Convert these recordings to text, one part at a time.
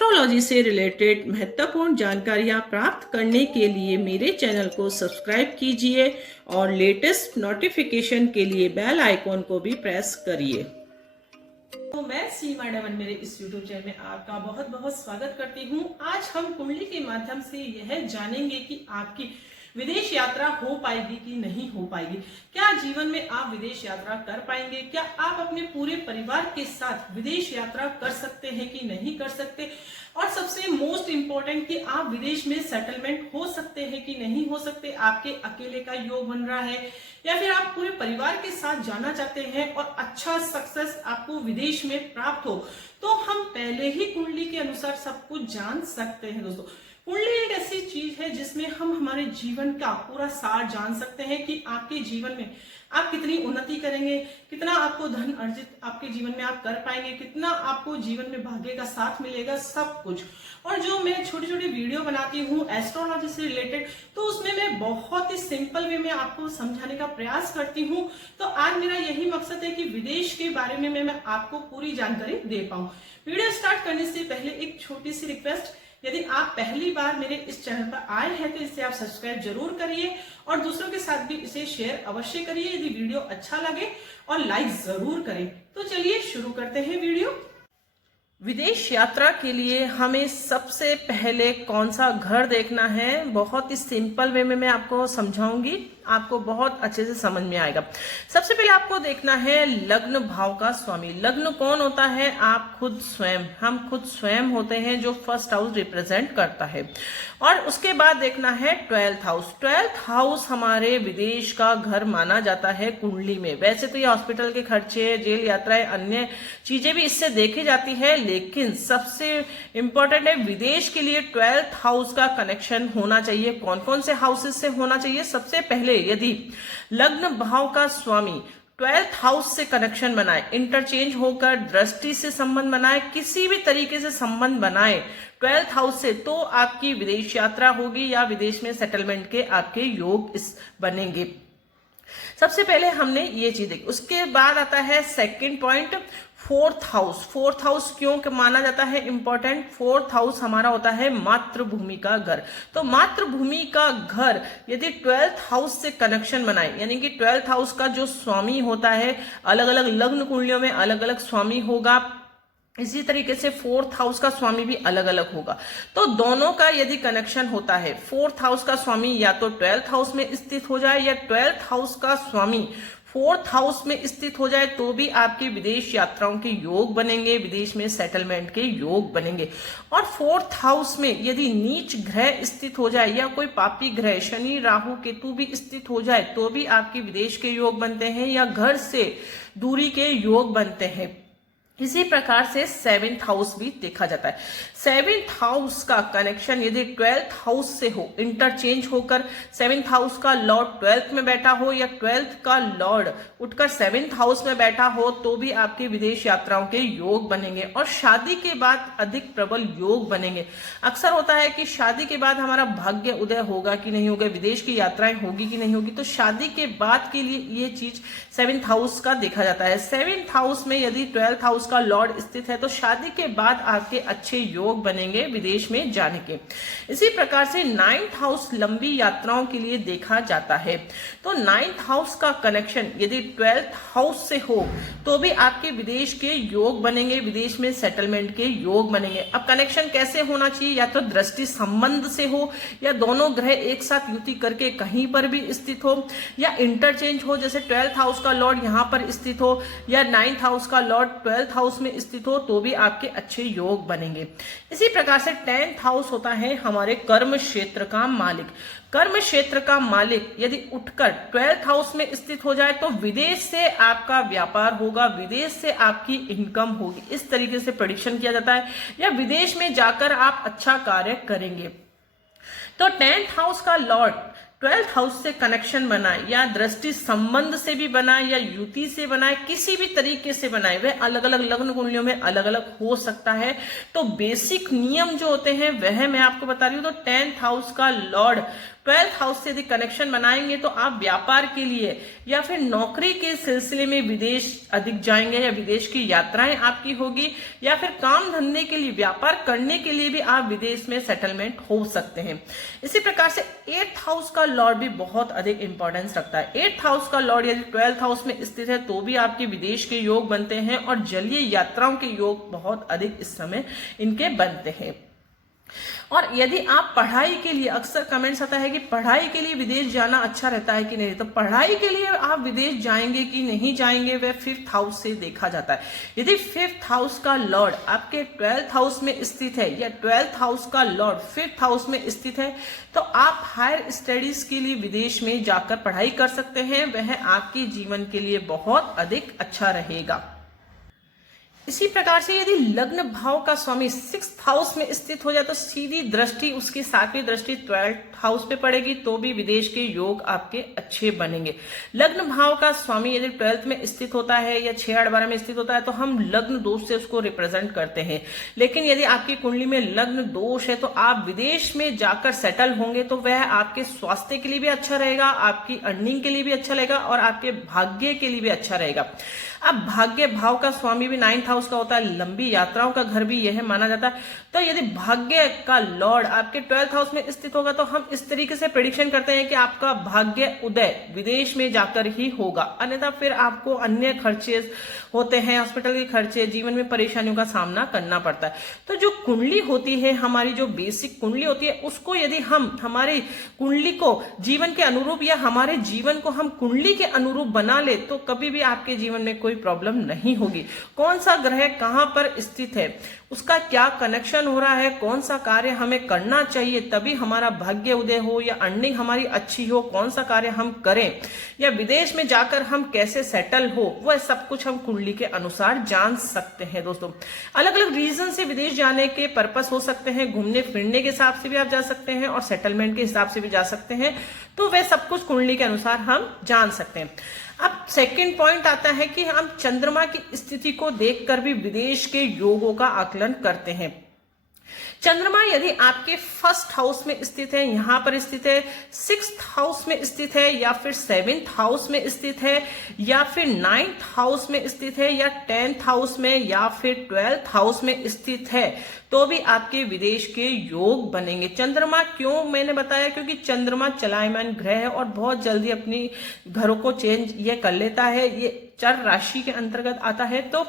Astrology से related महत्वपूर्ण जानकारियाँ प्राप्त करने के लिए मेरे चैनल को सब्सक्राइब कीजिए और लेटेस्ट नोटिफिकेशन के लिए बेल आइकॉन को भी प्रेस करिए। तो मैं सीमा डमन मेरे इस YouTube चैनल में आपका बहुत बहुत स्वागत करती हूँ। आज हम कुंडली के माध्यम से यह जानेंगे कि आपकी विदेश यात्रा हो पाएगी कि नहीं हो पाएगी। क्या जीवन में आप विदेश यात्रा कर पाएंगे? क्या आप अपने पूरे परिवार के साथ विदेश यात्रा कर सकते हैं कि नहीं कर सकते? और सबसे मोस्ट इम्पोर्टेंट कि आप विदेश में सेटलमेंट हो सकते हैं कि नहीं हो सकते। आपके अकेले का योग बन रहा है या फिर आप पूरे परिवार के साथ जाना चाहते हैं और अच्छा सक्सेस आपको विदेश में प्राप्त हो, तो हम पहले ही कुंडली के अनुसार सब कुछ जान सकते हैं। दोस्तों, कुंडली एक ऐसी चीज है जिसमें हम हमारे जीवन का पूरा सार जान सकते हैं कि आपके जीवन में आप कितनी उन्नति करेंगे, कितना आपको धन अर्जित आपके जीवन में आप कर पाएंगे, कितना आपको जीवन में भाग्य का साथ मिलेगा, सब कुछ। और जो मैं छोटी छोटी वीडियो बनाती हूँ एस्ट्रोलॉजी से रिलेटेड, तो उसमें मैं बहुत ही सिंपल वे में आपको समझाने का प्रयास करती हूँ। तो आज मेरा यही मकसद है कि विदेश के बारे में मैं आपको पूरी जानकारी दे पाऊँ। वीडियो स्टार्ट करने से पहले एक छोटी सी रिक्वेस्ट, यदि आप पहली बार मेरे इस चैनल पर आए हैं तो इसे आप सब्सक्राइब जरूर करिए और दूसरों के साथ भी इसे शेयर अवश्य करिए यदि वीडियो अच्छा लगे, और लाइक जरूर करें। तो चलिए शुरू करते हैं वीडियो। विदेश यात्रा के लिए हमें सबसे पहले कौन सा घर देखना है, बहुत ही सिंपल वे में मैं आपको समझाऊंगी, आपको बहुत अच्छे से समझ में आएगा। सबसे पहले आपको देखना है लग्न भाव का स्वामी। लग्न कौन होता है? आप खुद स्वयं, हम खुद स्वयं होते हैं जो फर्स्ट हाउस रिप्रेजेंट करता है। और उसके बाद देखना है 12th हाउस। 12th हाउस हमारे विदेश का घर माना जाता है कुंडली में। वैसे तो ये हॉस्पिटल के खर्चे, जेल यात्राएं, अन्य चीजें भी इससे देखी जाती है, लेकिन सबसे इंपॉर्टेंट है विदेश के लिए 12th हाउस का कनेक्शन होना चाहिए। कौन कौन से हाउसेस से होना चाहिए? सबसे पहले यदि लग्न भाव का स्वामी 12th हाउस से कनेक्शन बनाए, इंटरचेंज होकर दृष्टि से संबंध बनाए, किसी भी तरीके से संबंध बनाए 12th हाउस से, तो आपकी विदेश यात्रा होगी या विदेश में सेटलमेंट के आपके योग बनेंगे। सबसे पहले हमने ये चीज देखी। उसके बाद आता है second point, 4th house. 4th house क्यों माना जाता है इंपॉर्टेंट? 4th हाउस हमारा होता है मातृभूमि का घर। तो मातृभूमि का घर यदि 12th हाउस से कनेक्शन बनाए, यानी कि 12th हाउस का जो स्वामी होता है, अलग अलग लग्न कुंडलियों में अलग अलग स्वामी होगा, इसी तरीके से 4th हाउस का स्वामी भी अलग अलग होगा। तो दोनों का यदि कनेक्शन होता है, 4th हाउस का स्वामी या तो 12th हाउस में स्थित हो जाए या 12th हाउस का स्वामी 4th हाउस में स्थित हो जाए, तो भी आपके विदेश यात्राओं के योग बनेंगे, विदेश में सेटलमेंट के योग बनेंगे। और 4th हाउस में यदि नीच ग्रह स्थित हो जाए या कोई पापी ग्रह शनि राहु केतु भी स्थित हो जाए, तो भी आपके विदेश के योग बनते हैं या घर से दूरी के योग बनते हैं। इसी प्रकार से 7th हाउस भी देखा जाता है। 7th हाउस का कनेक्शन यदि 12th हाउस से हो, इंटरचेंज होकर 7th हाउस का लॉर्ड 12th में बैठा हो या 12th का लॉर्ड उठकर 7th हाउस में बैठा हो, तो भी आपके विदेश यात्राओं के योग बनेंगे। और शादी के बाद अधिक प्रबल योग बनेंगे। अक्सर होता है कि शादी के बाद हमारा भाग्य उदय होगा कि नहीं होगा, विदेश की यात्राएं होगी कि नहीं होगी, तो शादी के बाद के लिए ये चीज 7th हाउस का देखा जाता है। 7th हाउस में यदि 12th हाउस का लॉर्ड स्थित है, तो शादी के बाद आपके अच्छे योग बनेंगे विदेश में जाने के। इसी प्रकार से 9th हाउस लंबी यात्राओं के लिए देखा जाता है। तो 9th हाउस का कनेक्शन यदि 12th हाउस से हो, तो भी आपके विदेश के योग बनेंगे, विदेश में सेटलमेंट के योग बनेंगे। अब कनेक्शन कैसे होना चाहिए? या तो दृष्टि संबंध से हो, या दोनों ग्रह एक साथ युति करके कहीं पर भी स्थित हो, या इंटरचेंज हो, जैसे 12th हाउस का लॉर्ड यहाँ पर स्थित हो या 9th हाउस का लॉर्ड 12th हाउस में स्थित हो, तो भी आपके अच्छे योग बनेंगे। इसी प्रकार से 10th हाउस होता है हमारे कर्म क्षेत्र का मालिक। कर्म क्षेत्र का मालिक यदि उठकर 12th हाउस में स्थित हो जाए, तो विदेश से आपका व्यापार होगा, विदेश से आपकी इनकम होगी, इस तरीके से प्रेडिक्शन किया जाता है, या विदेश में जाकर आप अच्छा कार्य करेंगे। तो 10th हाउस का लॉर्ड 12th हाउस से कनेक्शन बनाए, या दृष्टि संबंध से भी बनाए या युति से बनाए, किसी भी तरीके से बनाए, वह अलग अलग लग्न कुंडलियों में अलग अलग हो सकता है। तो बेसिक नियम जो होते हैं वह मैं आपको बता रही हूँ। तो 10th हाउस का लॉर्ड 12th हाउस से यदि कनेक्शन बनाएंगे तो आप व्यापार के लिए या फिर नौकरी के सिलसिले में विदेश अधिक जाएंगे, या विदेश की यात्राएं आपकी होगी, या फिर काम धंधे के लिए, व्यापार करने के लिए भी आप विदेश में सेटलमेंट हो सकते हैं। इसी प्रकार से 8th हाउस का लॉर्ड भी बहुत अधिक इंपॉर्टेंस रखता है। 8th हाउस का लॉर्ड यदि 12th हाउस में स्थित है तो भी आपके विदेश के योग बनते हैं, और जलीय यात्राओं के योग बहुत अधिक इस समय इनके बनते हैं। और यदि आप पढ़ाई के लिए, अक्सर कमेंट्स आता है कि पढ़ाई के लिए विदेश जाना अच्छा रहता है कि नहीं, तो पढ़ाई के लिए आप विदेश जाएंगे कि नहीं जाएंगे वह 5th हाउस से देखा जाता है। यदि 5th हाउस का लॉर्ड आपके 12th हाउस में स्थित है, या 12th हाउस का लॉर्ड 5th हाउस में स्थित है, तो आप हायर स्टडीज के लिए विदेश में जाकर पढ़ाई कर सकते हैं। वह आपके जीवन के लिए बहुत अधिक अच्छा रहेगा। इसी प्रकार से यदि लग्न भाव का स्वामी 6th हाउस में स्थित हो जाए तो सीधी दृष्टि, उसकी 7वीं दृष्टि 12th हाउस पे पड़ेगी, तो भी विदेश के योग आपके अच्छे बनेंगे। लग्न भाव का स्वामी यदि 12th में स्थित होता है या 6-8-12 में स्थित होता है तो हम लग्न दोष से उसको रिप्रेजेंट करते हैं। लेकिन यदि आपकी कुंडली में लग्न दोष है तो आप विदेश में जाकर सेटल होंगे तो वह आपके स्वास्थ्य के लिए भी अच्छा रहेगा, आपकी अर्निंग के लिए भी अच्छा रहेगा, और आपके भाग्य के लिए भी अच्छा रहेगा। अब भाग्य भाव का स्वामी भी 9th हाउस का होता है, लंबी यात्राओं का घर भी यह माना जाता है। तो यदि भाग्य का लॉर्ड आपके 12th हाउस में स्थित होगा तो हम इस तरीके से प्रेडिक्शन करते हैं कि आपका भाग्य उदय विदेश में जाकर ही होगा, अन्यथा फिर आपको अन्य खर्चे होते हैं, हॉस्पिटल के खर्चे, जीवन में परेशानियों का सामना करना पड़ता है। तो जो कुंडली होती है, हमारी जो बेसिक कुंडली होती है, उसको यदि हम हमारी कुंडली को जीवन के अनुरूप या हमारे जीवन को हम कुंडली के अनुरूप बना ले तो कभी भी आपके जीवन में कोई प्रॉब्लम नहीं होगी। कौन सा ग्रह कहां पर स्थित है, उसका क्या कनेक्शन हो रहा है, कौन सा कार्य हमें करना चाहिए तभी हमारा भाग्य उदय हो या अर्निंग हमारी अच्छी हो, कौन सा कार्य हम करें या विदेश में जाकर हम कैसे सेटल हो, वह सब कुछ हम कुंडली के अनुसार जान सकते हैं। दोस्तों, अलग अलग रीजन से विदेश जाने के पर्पस हो सकते हैं, घूमने फिरने के हिसाब से भी आप जा सकते हैं और सेटलमेंट के हिसाब से भी जा सकते हैं, तो वह सब कुछ कुंडली के अनुसार हम जान सकते हैं। अब सेकंड पॉइंट आता है कि हम चंद्रमा की स्थिति को देखकर भी विदेश के योगों का आकलन करते हैं। चंद्रमा यदि आपके 1st हाउस में स्थित है, यहां पर स्थित है, 6th हाउस में स्थित है, या फिर 7th हाउस में स्थित है, या फिर 9th हाउस में स्थित है, या 10th हाउस में, या फिर 12th हाउस में स्थित है, तो भी आपके विदेश के योग बनेंगे। चंद्रमा क्यों मैंने बताया, क्योंकि चंद्रमा चलायमान ग्रह है और बहुत जल्दी अपनी घरों को चेंज ये कर लेता है, ये चर राशि के अंतर्गत आता है। तो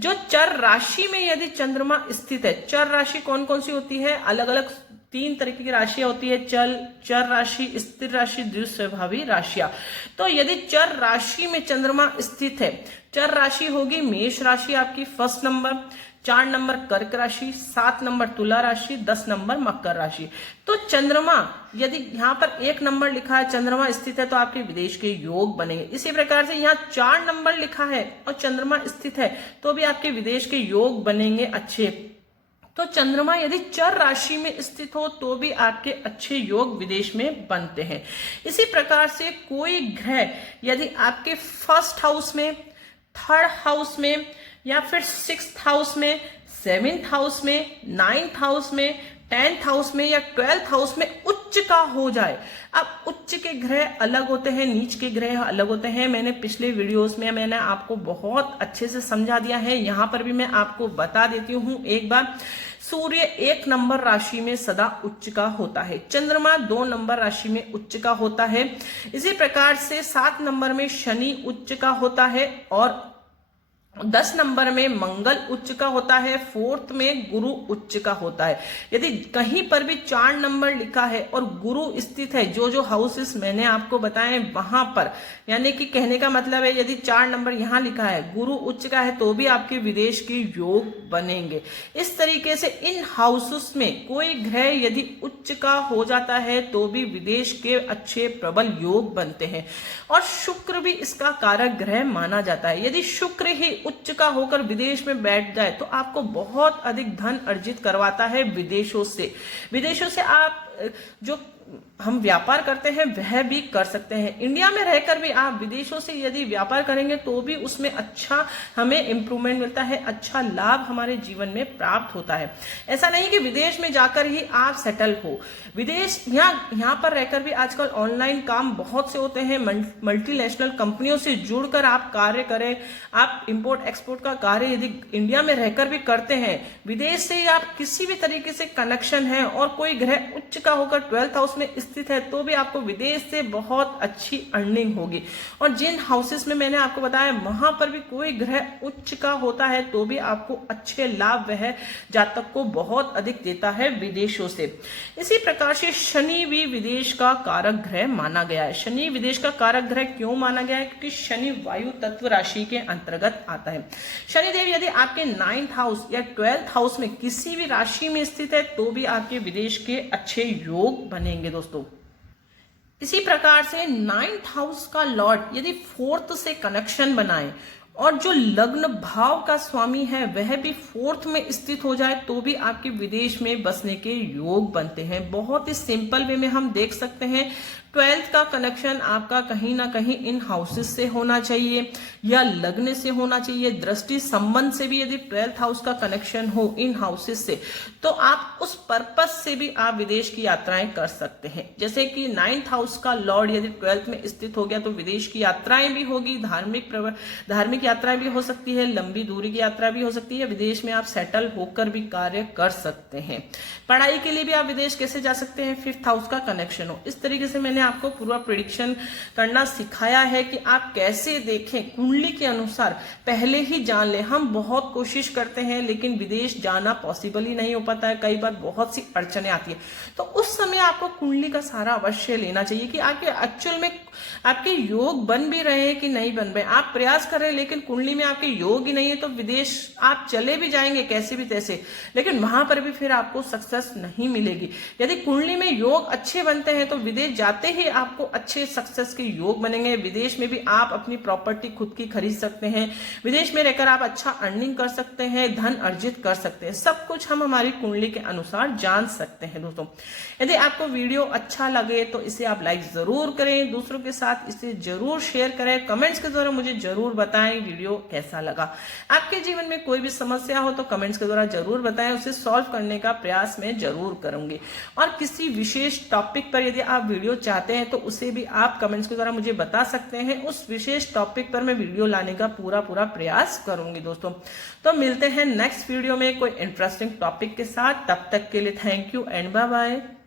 जो चर राशि में यदि चंद्रमा स्थित है, चर राशि कौन कौन सी होती है, अलग अलग 3 तरीके की राशियां होती है, चर राशि, स्थिर राशि, द्विस्वभावी राशियां। तो यदि चर राशि में चंद्रमा स्थित है, चर राशि होगी मेष राशि आपकी 1st नंबर, 4 नंबर कर्क राशि, 7 नंबर तुला राशि, 10 नंबर मकर राशि। तो चंद्रमा यदि यहाँ पर 1 नंबर लिखा है, चंद्रमा स्थित है, तो आपके विदेश के योग बनेंगे। इसी प्रकार से यहाँ 4 नंबर लिखा है और चंद्रमा स्थित है तो भी आपके विदेश के योग बनेंगे अच्छे। तो चंद्रमा यदि चर राशि में स्थित हो तो भी आपके अच्छे योग विदेश में बनते हैं। इसी प्रकार से कोई ग्रह यदि आपके 1st हाउस में, 3rd हाउस में, या फिर 6th हाउस में, 7th हाउस में, 9th हाउस में, 10th हाउस में या 12th हाउस में उच्च का हो जाए। अब उच्च के ग्रह अलग होते हैं, नीच के ग्रह अलग होते हैं। मैंने पिछले वीडियोस में मैंने आपको बहुत अच्छे से समझा दिया है, यहाँ पर भी मैं आपको बता देती हूँ एक बार। सूर्य 1 नंबर राशि में सदा उच्च का होता है, चंद्रमा 2 नंबर राशि में उच्च का होता है। इसी प्रकार से 7 नंबर में शनि उच्च का होता है और 10 नंबर में मंगल उच्च का होता है, 4th में गुरु उच्च का होता है। यदि कहीं पर भी 4 नंबर लिखा है और गुरु स्थित है, जो हाउसेस मैंने आपको बताए वहां पर, यानी कि कहने का मतलब है यदि 4 नंबर यहाँ लिखा है, गुरु उच्च का है, तो भी आपके विदेश के योग बनेंगे। इस तरीके से इन हाउसेस में कोई ग्रह यदि उच्च का हो जाता है तो भी विदेश के अच्छे प्रबल योग बनते हैं। और शुक्र भी इसका कारक ग्रह माना जाता है। यदि शुक्र ही उच्च का होकर विदेश में बैठ जाए तो आपको बहुत अधिक धन अर्जित करवाता है विदेशों से। विदेशों से आप जो हम व्यापार करते हैं वह भी कर सकते हैं। इंडिया में रहकर भी आप विदेशों से यदि व्यापार करेंगे तो भी उसमें अच्छा हमें इंप्रूवमेंट मिलता है, अच्छा लाभ हमारे जीवन में प्राप्त होता है। ऐसा नहीं कि विदेश में जाकर ही आप सेटल हो, विदेश यहाँ पर रहकर भी आजकल ऑनलाइन काम बहुत से होते हैं। मल्टीनेशनल कंपनियों से जुड़कर आप कार्य करें, आप इंपोर्ट एक्सपोर्ट का कार्य यदि इंडिया में रहकर भी करते हैं, विदेश से आप किसी भी तरीके से कनेक्शन है और कोई ग्रह उच्च का होकर 12th हाउस में स्थित है तो भी आपको विदेश से बहुत अच्छी अर्निंग होगी। और जिन हाउसेस में मैंने आपको बताया वहां पर भी कोई ग्रह उच्च का होता है तो भी आपको अच्छे लाभ वह जातक को बहुत अधिक देता है विदेशों से। इसी प्रकार से शनि भी विदेश का कारक ग्रह माना गया है। शनि विदेश का कारक ग्रह क्यों माना गया है? क्योंकि शनि वायु तत्व राशि के अंतर्गत आता है। शनिदेव यदि आपके 9th हाउस या 12th हाउस में किसी भी राशि में स्थित है तो भी आपके विदेश के अच्छे योग बनेंगे दोस्तों। इसी प्रकार से 9th हाउस का लॉर्ड यदि 4th से कनेक्शन बनाए और जो लग्न भाव का स्वामी है वह भी 4th में स्थित हो जाए तो भी आपके विदेश में बसने के योग बनते हैं। बहुत ही सिंपल वे में हम देख सकते हैं 12th का कनेक्शन आपका कहीं ना कहीं इन हाउसेस से होना चाहिए या लग्न से होना चाहिए। दृष्टि संबंध से भी यदि 12th हाउस का कनेक्शन हो इन हाउसेस से तो आप उस पर्पस से भी आप विदेश की यात्राएं कर सकते हैं। जैसे कि 9th हाउस का लॉर्ड यदि 12th में स्थित हो गया तो विदेश की यात्राएं भी होगी, धार्मिक यात्राएं भी हो सकती है, लंबी दूरी की यात्रा भी हो सकती है। विदेश में आप सेटल होकर भी कार्य कर सकते हैं। पढ़ाई के लिए भी आप विदेश कैसे जा सकते हैं? 5th हाउस का कनेक्शन हो। इस तरीके से मैंने आपको पूरा प्रेडिक्शन करना सिखाया है कि आप कैसे देखें, कुंडली के अनुसार पहले ही जान ले। हम बहुत कोशिश करते हैं लेकिन विदेश जाना पॉसिबल ही नहीं हो पाता है, कई बार बहुत सी अड़चने आती है। तो उस समय आपको कुंडली का सहारा अवश्य लेना चाहिए कि आपके एक्चुअल में आपके योग बन भी रहे हैं कि नहीं बन रहे। आप प्रयास कर रहे हैं लेकिन कुंडली में आपके योग ही नहीं है तो विदेश आप चले भी जाएंगे कैसे भी तैसे, लेकिन वहां पर भी फिर आपको सक्सेस नहीं मिलेगी। यदि कुंडली में योग अच्छे बनते हैं तो विदेश जाते ही आपको अच्छे सक्सेस के योग बनेंगे। विदेश में भी आप अपनी प्रॉपर्टी खुद की खरीद सकते हैं, विदेश में रहकर आप अच्छा अर्निंग कर सकते हैं, धन अर्जित कर सकते हैं। सब कुछ हम हमारी कुंडली के अनुसार जान सकते हैं दोस्तों। यदि आपको वीडियो अच्छा लगे तो इसे आप लाइक जरूर करें, दूसरों के साथ इसे जरूर शेयर करें, कमेंट्स के द्वारा मुझे जरूर बताएं वीडियो कैसा लगा। आपके जीवन में कोई भी समस्या हो तो कमेंट्स के द्वारा जरूर बताएं, उसे सॉल्व करने का प्रयास मैं जरूर करूंगी। और किसी विशेष टॉपिक पर यदि आप वीडियो चाहते हैं तो उसे भी आप कमेंट्स के द्वारा मुझे बता सकते हैं। उस विशेष टॉपिक पर मैं वीडियो लाने का पूरा प्रयास करूंगी दोस्तों। तो मिलते हैं नेक्स्ट वीडियो में कोई इंटरेस्टिंग टॉपिक के साथ। तब तक के लिए thank you and bye bye.